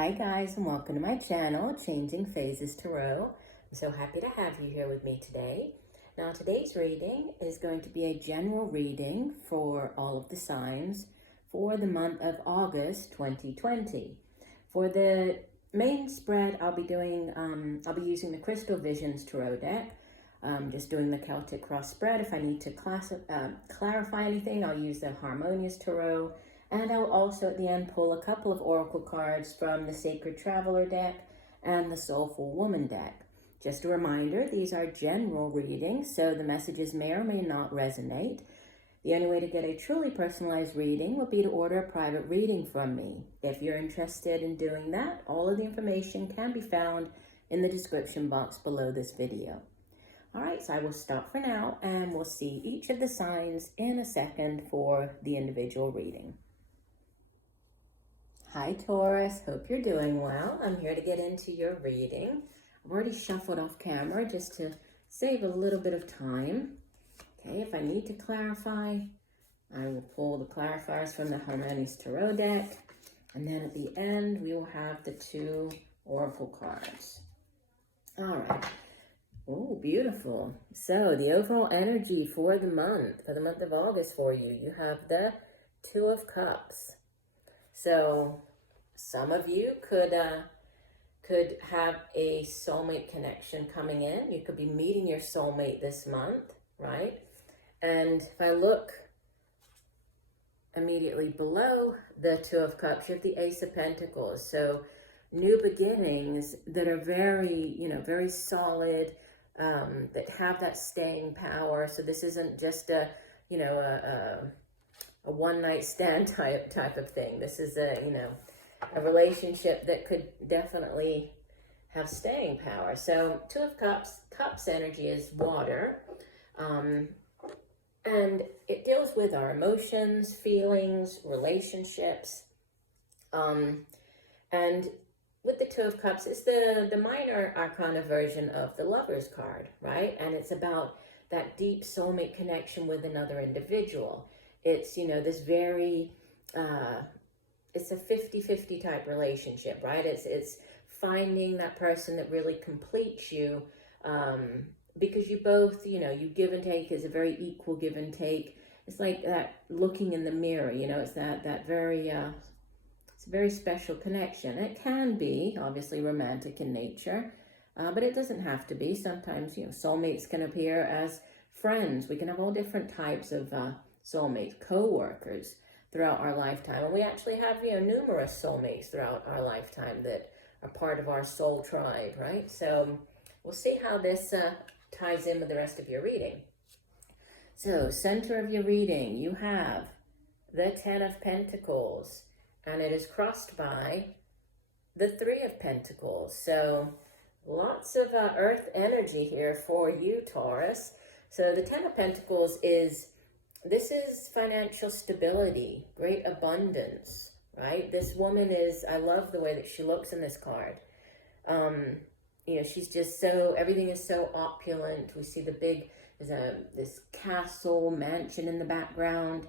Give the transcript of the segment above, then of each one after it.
Hi guys, and welcome to my channel, Changing Phases Tarot. I'm so happy to have you here with me today. Now today's reading is going to be a general reading for all of the signs for the month of August 2020. For the main spread, I'll be using the Crystal Visions Tarot deck. Just doing the Celtic Cross spread. If I need to clarify anything, I'll use the Harmonious Tarot. And I'll also at the end pull a couple of oracle cards from the Sacred Traveler deck and the Soulful Woman deck. Just a reminder, these are general readings, so the messages may or may not resonate. The only way to get a truly personalized reading would be to order a private reading from me. If you're interested in doing that, all of the information can be found in the description box below this video. All right, so I will stop for now and we'll see each of the signs in a second for the individual reading. Hi Taurus, hope you're doing well. I'm here to get into your reading. I've already shuffled off camera just to save a little bit of time. Okay, if I need to clarify, I will pull the clarifiers from the Harmonious Tarot deck. And then at the end, we will have the two oracle cards. All right. Oh, beautiful. So the overall energy for the month of August for you, you have the Two of Cups. So some of you could have a soulmate connection coming in. You could be meeting your soulmate this month, right? And if I look immediately below the Two of Cups, you have the Ace of Pentacles. So new beginnings that are very solid, that have that staying power. So this isn't just a one-night stand type of thing. This is a relationship that could definitely have staying power. So Two of Cups energy is water, and it deals with our emotions, feelings, relationships, and with the Two of Cups, it's the minor arcana version of the Lover's card, right? And it's about that deep soulmate connection with another individual. It's, this very, it's a 50-50 type relationship, right? It's finding that person that really completes you, because you both, you give and take is a very equal give and take. It's like that looking in the mirror, it's that very, it's a very special connection. It can be obviously romantic in nature, but it doesn't have to be. Sometimes, soulmates can appear as friends. We can have all different types of soulmates, co-workers throughout our lifetime. And we actually have, numerous soulmates throughout our lifetime that are part of our soul tribe, right? So we'll see how this ties in with the rest of your reading. So center of your reading, you have the Ten of Pentacles, and it is crossed by the Three of Pentacles. So lots of earth energy here for you, Taurus. So the Ten of Pentacles this is financial stability, great abundance, right? This woman I love the way that she looks in this card. She's just everything is so opulent. We see there's this castle mansion in the background.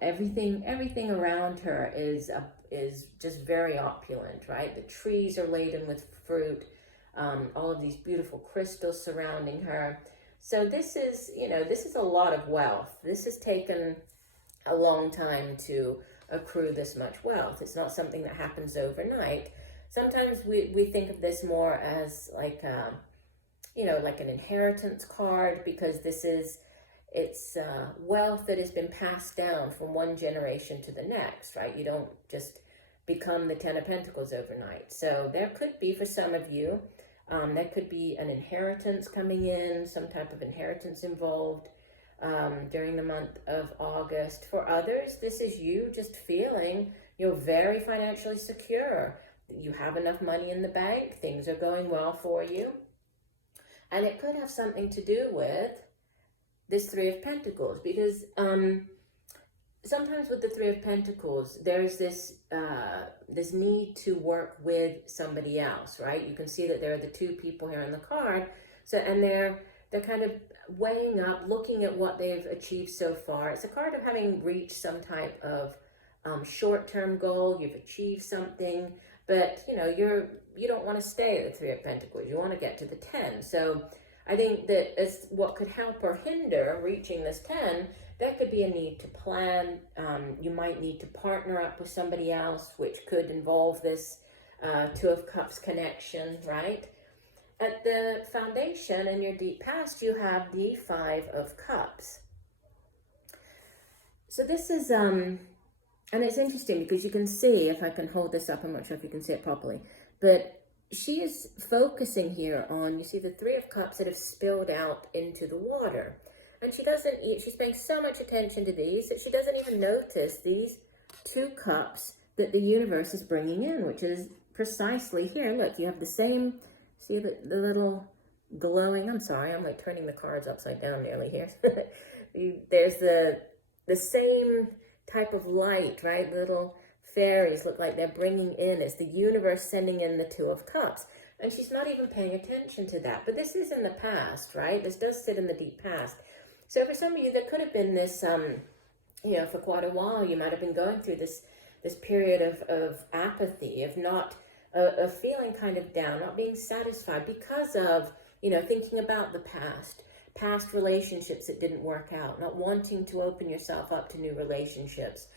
Everything around her is just very opulent, right? The trees are laden with fruit, all of these beautiful crystals surrounding her. So this is a lot of wealth. This has taken a long time to accrue this much wealth. It's not something that happens overnight. Sometimes we think of this more as like an inheritance card, because it's wealth that has been passed down from one generation to the next, right? You don't just become the Ten of Pentacles overnight. So there could be, for some of you, that could be an inheritance coming in, some type of inheritance involved during the month of August. For others, this is you just feeling you're very financially secure. You have enough money in the bank. Things are going well for you. And it could have something to do with this Three of Pentacles, because sometimes with the Three of Pentacles, there's this need to work with somebody else, right? You can see that there are the two people here on the card. So, and they're kind of weighing up, looking at what they've achieved so far. It's a card of having reached some type of short-term goal. You've achieved something, but you don't want to stay at the 3 of Pentacles. You want to get to the 10. So I think that as what could help or hinder reaching this 10, there could be a need to plan. You might need to partner up with somebody else, which could involve this 2 of Cups connection, right? At the foundation in your deep past, you have the 5 of Cups. So this is, and it's interesting because you can see, if I can hold this up, I'm not sure if you can see it properly, but she is focusing here on, you see the 3 of Cups that have spilled out into the water. And she's paying so much attention to these that she doesn't even notice these 2 cups that the universe is bringing in, which is precisely here. Look, you have the same, see the little glowing, I'm sorry, I'm like turning the cards upside down nearly here. There's the same type of light, right? Little fairies look like they're bringing in. It's the universe sending in the 2 of Cups. And she's not even paying attention to that. But this is in the past, right? This does sit in the deep past. So for some of you, there could have been this, for quite a while, you might have been going through this period of apathy, of not, of feeling kind of down, not being satisfied because of, thinking about the past relationships that didn't work out, not wanting to open yourself up to new relationships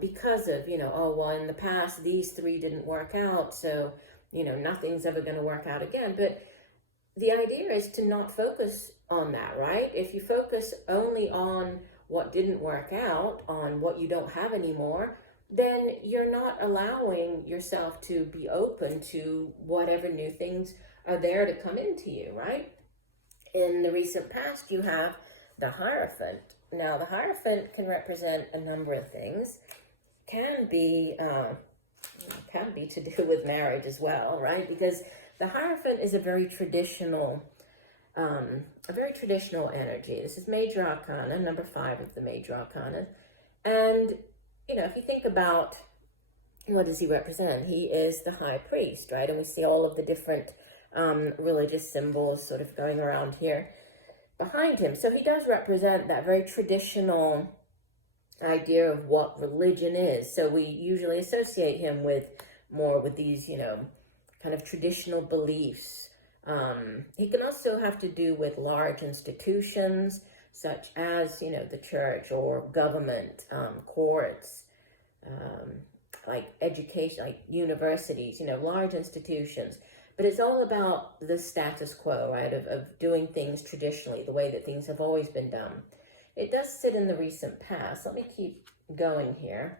because of, in the past, these 3 didn't work out, so, nothing's ever going to work out again. But the idea is to not focus on that, right? If you focus only on what didn't work out, on what you don't have anymore, then you're not allowing yourself to be open to whatever new things are there to come into you, right? In the recent past, you have the Hierophant. Now, the Hierophant can represent a number of things. Can be to do with marriage as well, right? Because the Hierophant is a very traditional energy. This is Major Arcana, number 5 of the Major Arcana. And, if you think about what does he represent? He is the High Priest, right? And we see all of the different religious symbols sort of going around here behind him. So he does represent that very traditional idea of what religion is. So we usually associate him with these, kind of traditional beliefs. He can also have to do with large institutions such as, the church or government, courts, like education, like universities, large institutions. But it's all about the status quo, right, of doing things traditionally, the way that things have always been done. It does sit in the recent past. Let me keep going here.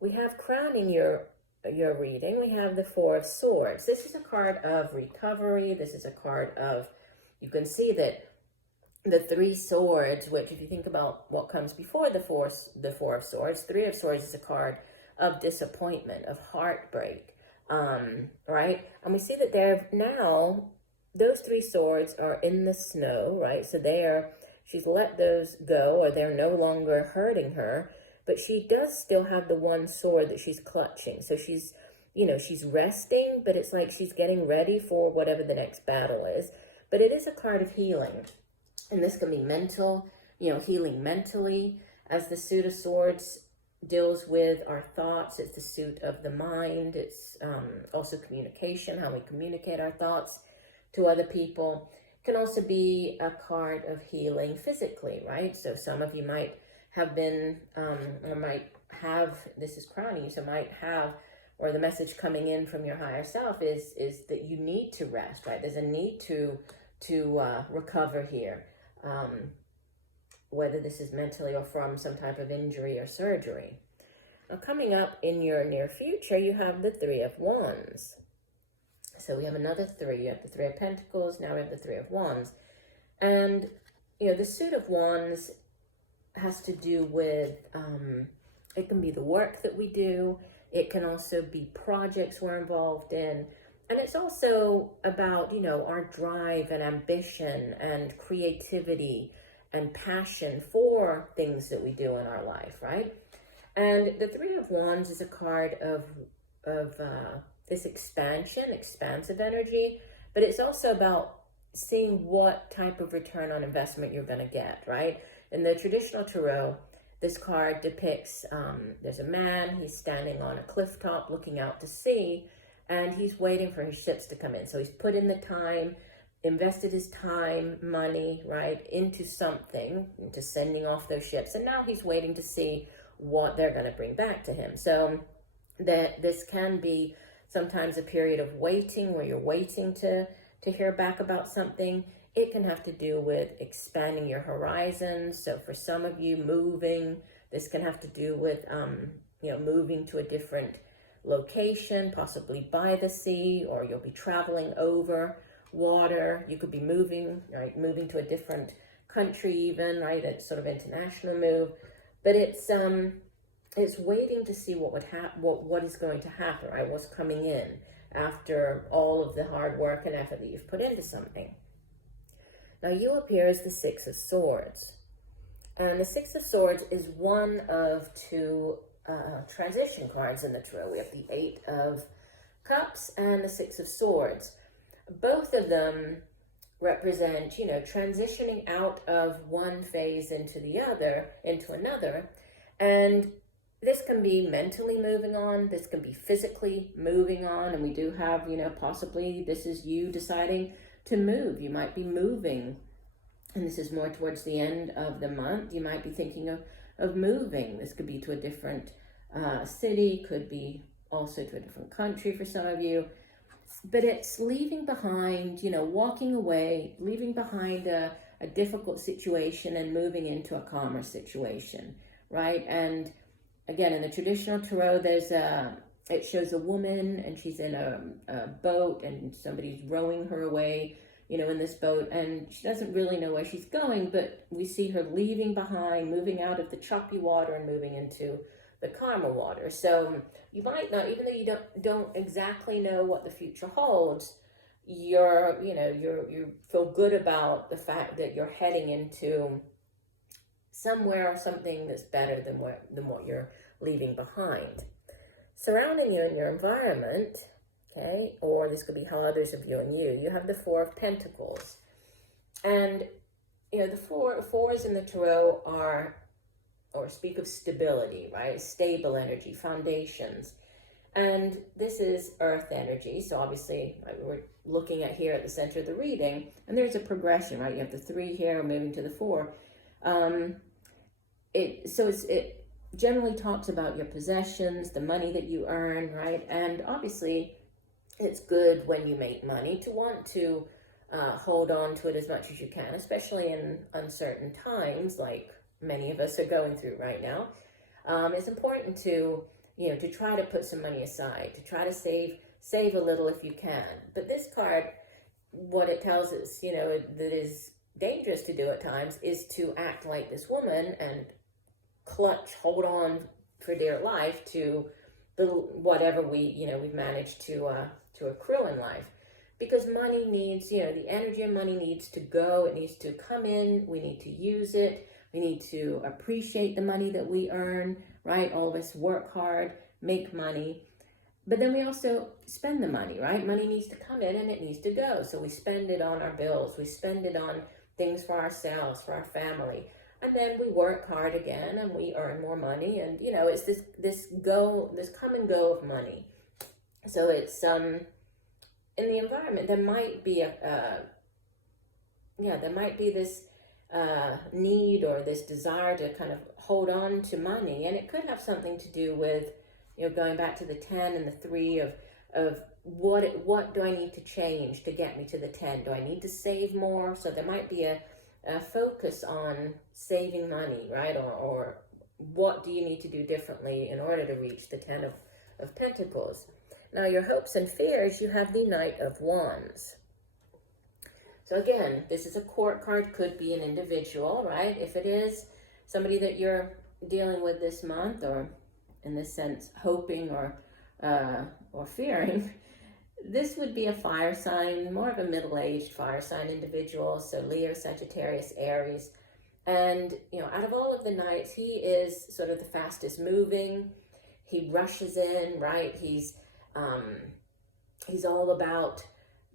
We have crowning your reading, we have the 4 of Swords. This is a card of recovery. This is a card of, you can see that the 3 swords, which if you think about what comes before the 4 of Swords, 3 of Swords is a card of disappointment, of heartbreak. Right? And we see that there now, those 3 swords are in the snow, right? So she's let those go, or they're no longer hurting her, but she does still have the 1 sword that she's clutching. So she's, she's resting, but it's like she's getting ready for whatever the next battle is. But it is a card of healing. And this can be mental, healing mentally, as the Suit of Swords deals with our thoughts. It's the suit of the mind. It's also communication, how we communicate our thoughts to other people. It can also be a card of healing physically, right? So some of you might have been, or might have, this is crowning you, so might have, or the message coming in from your higher self is that you need to rest, right? There's a need to recover here. Whether this is mentally or from some type of injury or surgery. Now, coming up in your near future, you have the 3 of Wands. So we have another 3. You have the 3 of Pentacles. Now we have the 3 of Wands. And, the Suit of Wands has to do with, it can be the work that we do. It can also be projects we're involved in. And it's also about, our drive and ambition and creativity and passion for things that we do in our life, right? And the 3 of Wands is a card of this expansive energy, but it's also about seeing what type of return on investment you're going to get, right? In the traditional tarot, this card depicts, there's a man, he's standing on a cliff top looking out to sea, and he's waiting for his ships to come in. So he's put in the time, invested his time, money, right, into something, into sending off those ships. And now he's waiting to see what they're going to bring back to him. So that this can be sometimes a period of waiting, where you're waiting to hear back about something. It can have to do with expanding your horizons. So for some of you, moving, this can have to do with, moving to a different location, possibly by the sea, or you'll be traveling over water. You could be moving, right? Moving to a different country even, right? It's sort of international move. But it's waiting to see what is going to happen, right? What's coming in after all of the hard work and effort that you've put into something. Now you appear as the Six of Swords. And the Six of Swords is one of two transition cards in the tarot. We have the Eight of Cups and the Six of Swords. Both of them represent, transitioning out of one phase into another. And this can be mentally moving on. This can be physically moving on. And we do have, possibly this is you deciding to move. You might be moving, and this is more towards the end of the month. You might be thinking of moving. This could be to a different city, could be also to a different country for some of you. But it's leaving behind, walking away, leaving behind a difficult situation and moving into a calmer situation, right? And again, in the traditional tarot, it shows a woman, and she's in a boat, and somebody's rowing her away, in this boat, and she doesn't really know where she's going, but we see her leaving behind, moving out of the choppy water and moving into the calmer water. So you might not, even though you don't exactly know what the future holds, you feel good about the fact that you're heading into somewhere or something that's better than what you're leaving behind. Surrounding you in your environment, okay, or this could be how others are viewing you, you have the Four of Pentacles. And, the fours in the tarot speak of stability, right? Stable energy, foundations. And this is earth energy. So obviously we're looking at here at the center of the reading, and there's a progression, right? You have the 3 here, moving to the 4. It generally talks about your possessions, the money that you earn, right? And obviously it's good when you make money to want to hold on to it as much as you can, especially in uncertain times like many of us are going through right now. It's important to try to put some money aside, to try to save a little if you can. But this card, what it tells us, that is dangerous to do at times, is to act like this woman and hold on for dear life to whatever we've managed to accrue in life. Because money needs, the energy of money needs to go, it needs to come in, we need to use it, we need to appreciate the money that we earn, right? All of us work hard, make money, but then we also spend the money, right? Money needs to come in and it needs to go. So we spend it on our bills, we spend it on things for ourselves, for our family, and then we work hard again and we earn more money. And, it's this come and go of money. So it's, in the environment, there might be this need or this desire to kind of hold on to money, and it could have something to do with going back to the 10 and the 3 of what do I need to change to get me to the 10? Do I need to save more? So there might be a focus on saving money, right? Or what do you need to do differently in order to reach the 10 of Pentacles? Now, your hopes and fears, you have the Knight of Wands. So again, this is a court card, could be an individual, right? If it is somebody that you're dealing with this month, or in this sense, hoping or fearing, this would be a fire sign, more of a middle-aged fire sign individual. So Leo, Sagittarius, Aries. And, out of all of the knights, he is sort of the fastest moving. He rushes in, right? He's all about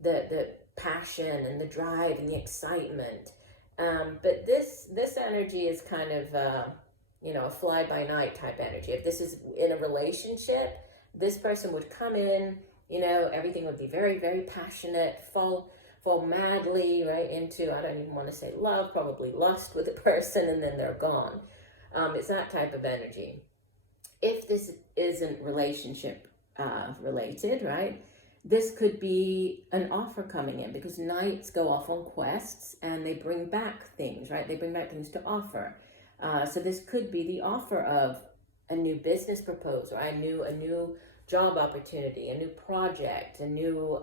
the passion and the drive and the excitement. But this energy is kind of you know, a fly-by-night type energy. If this is in a relationship, this person would come in, you know, everything would be very, very passionate, fall madly right into, I don't even want to say love, probably lust with the person, and then they're gone. It's that type of energy. If this isn't relationship related, right, this could be an offer coming in, because knights go off on quests and they bring back things, right? They bring back things to offer. So this could be the offer of a new business proposal, a new job opportunity, a new project, a new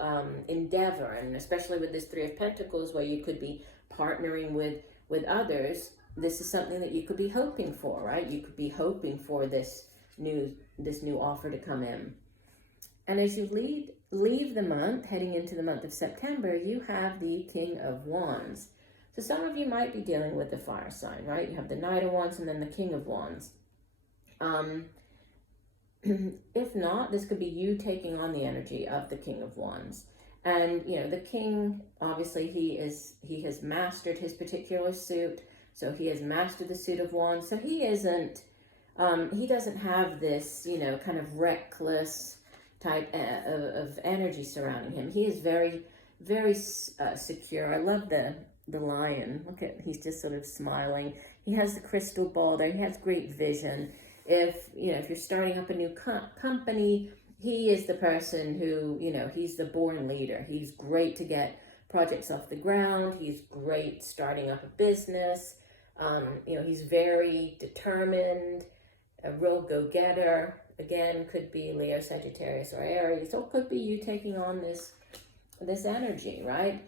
endeavor. And especially with this Three of Pentacles, where you could be partnering with others, this is something that you could be hoping for, right? You could be hoping for this new offer to come in. And as you leave the month, heading into the month of September, you have the King of Wands. So some of you might be dealing with the fire sign, right? You have the Knight of Wands and then the King of Wands. If not, this could be you taking on the energy of the King of Wands. And, you know, the king, obviously, he has mastered his particular suit. So he has mastered the suit of wands. So he isn't, he doesn't have this, you know, kind of reckless type of energy surrounding him. He is very, very secure. I love the lion. Look at, he's just sort of smiling. He has the crystal ball there. He has great vision. If, you know, if you're starting up a new company, he is the person who, you know, he's the born leader. He's great to get projects off the ground. He's great starting up a business. You know, he's very determined, a real go-getter. Again, could be Leo, Sagittarius, or Aries. So it could be you taking on this energy, right?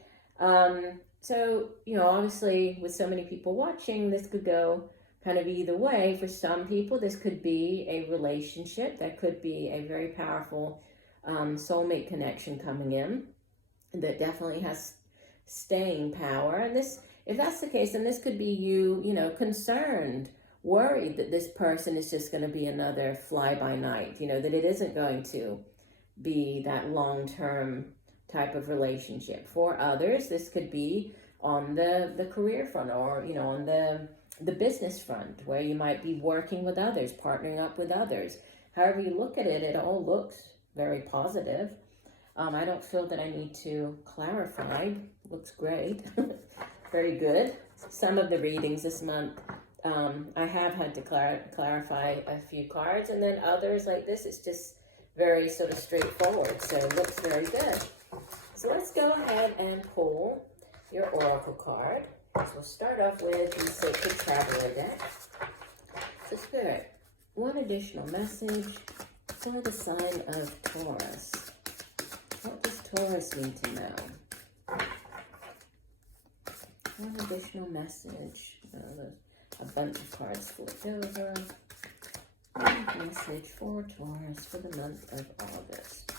So, you know, obviously with so many people watching, this could go kind of either way. For some people, this could be a relationship. That could be a very powerful soulmate connection coming in that definitely has staying power. And this, if that's the case, then this could be you, you know, concerned, worried that this person is just going to be another fly-by-night, you know, that it isn't going to be that long-term type of relationship. For others, this could be on the career front, or, you know, on the business front, where you might be working with others, partnering up with others. However you look at it, it all looks very positive. I don't feel that I need to clarify. Looks great. Very good. Some of the readings this month, I have had to clarify a few cards, and then others like this, it's just very sort of straightforward. So it looks very good. So let's go ahead and pull your oracle card. So we'll start off with the Sacred Traveler deck. So Spirit, one additional message for the sign of Taurus. What does Taurus need to know? One additional message. A bunch of cards flipped over. One message for Taurus for the month of August.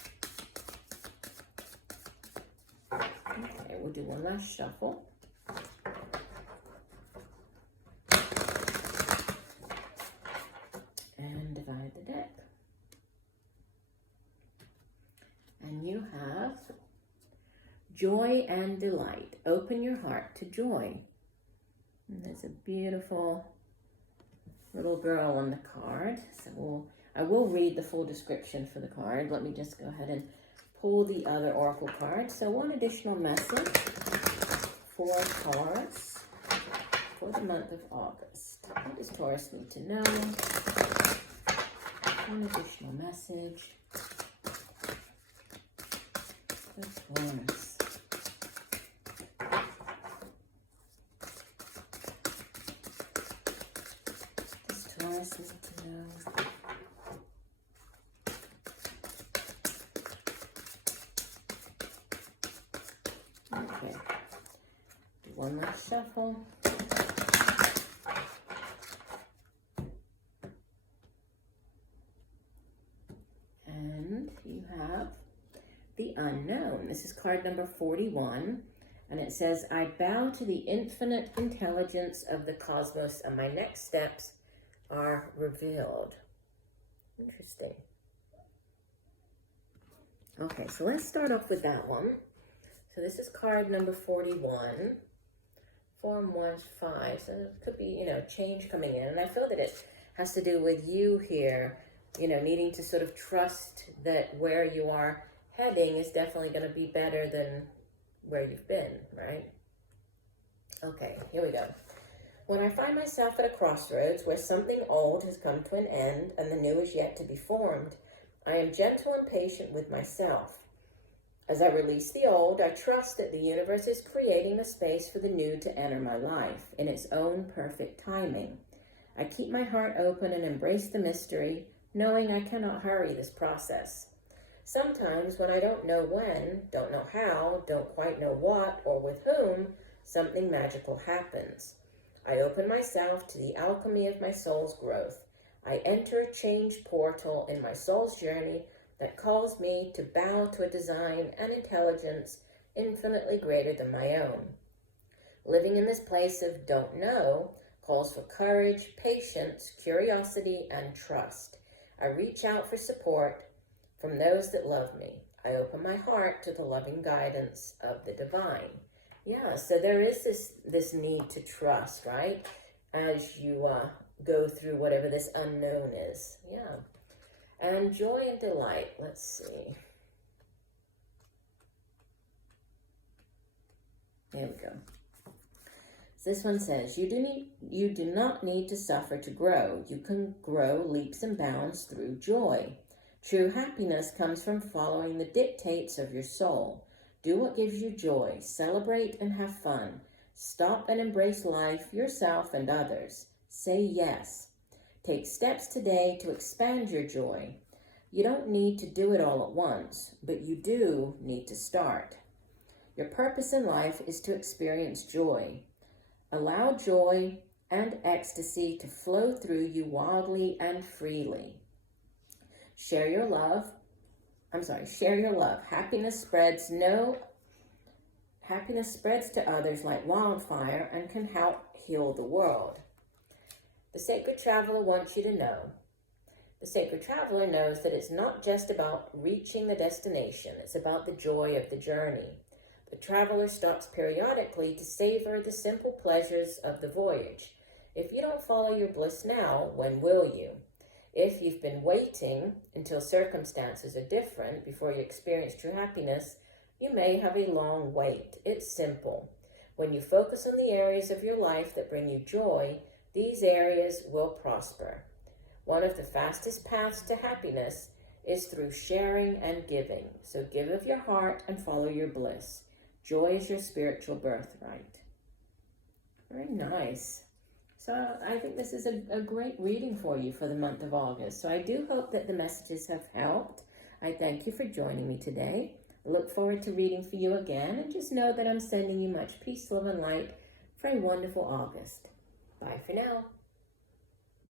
Okay, we'll do one last shuffle. And divide the deck. And you have joy and delight. Open your heart to joy. And there's a beautiful little girl on the card. So I will read the full description for the card. Let me just go ahead and pull the other oracle card. So one additional message for Taurus for the month of August. What does Taurus need to know? One additional message for Taurus. Taurus need to know. Okay. Do one last shuffle. And you have the Unknown. This is card number 41. And it says, I bow to the infinite intelligence of the cosmos, and my next steps are revealed. Interesting. Okay, so let's start off with that one. So this is card number 41. Form was 5. So it could be, you know, change coming in. And I feel that has to do with you here, needing to sort of trust that where you are heading is definitely going to be better than where you've been, right? Okay, here we go. When I find myself at a crossroads where something old has come to an end and the new is yet to be formed, I am gentle and patient with myself. As I release the old, I trust that the universe is creating the space for the new to enter my life in its own perfect timing. I keep my heart open and embrace the mystery, knowing I cannot hurry this process. Sometimes when I don't know when, don't know how, don't quite know what or with whom, something magical happens. I open myself to the alchemy of my soul's growth. I enter a change portal in my soul's journey that calls me to bow to a design and intelligence infinitely greater than my own. Living in this place of don't know calls for courage, patience, curiosity, and trust. I reach out for support from those that love me. I open my heart to the loving guidance of the divine. Yeah, so there is this need to trust, right? As you go through whatever this unknown is. Yeah. And joy and delight. Let's see. There we go. So this one says, you do not need to suffer to grow. You can grow leaps and bounds through joy. True happiness comes from following the dictates of your soul. Do what gives you joy. Celebrate and have fun. Stop and embrace life, yourself, and others. Say yes. Take steps today to expand your joy. You don't need to do it all at once, but you do need to start. Your purpose in life is to experience joy. Allow joy and ecstasy to flow through you wildly and freely. Share your love. Happiness spreads to others like wildfire and can help heal the world. The Sacred Traveler wants you to know. The Sacred Traveler knows that it's not just about reaching the destination. It's about the joy of the journey. The traveler stops periodically to savor the simple pleasures of the voyage. If you don't follow your bliss now, when will you? If you've been waiting until circumstances are different before you experience true happiness, you may have a long wait. It's simple. When you focus on the areas of your life that bring you joy, these areas will prosper. One of the fastest paths to happiness is through sharing and giving. So give of your heart and follow your bliss. Joy is your spiritual birthright. Very nice. So I think this is a great reading for you for the month of August. So I do hope that the messages have helped. I thank you for joining me today. I look forward to reading for you again. And just know that I'm sending you much peace, love, and light for a wonderful August. Bye for now.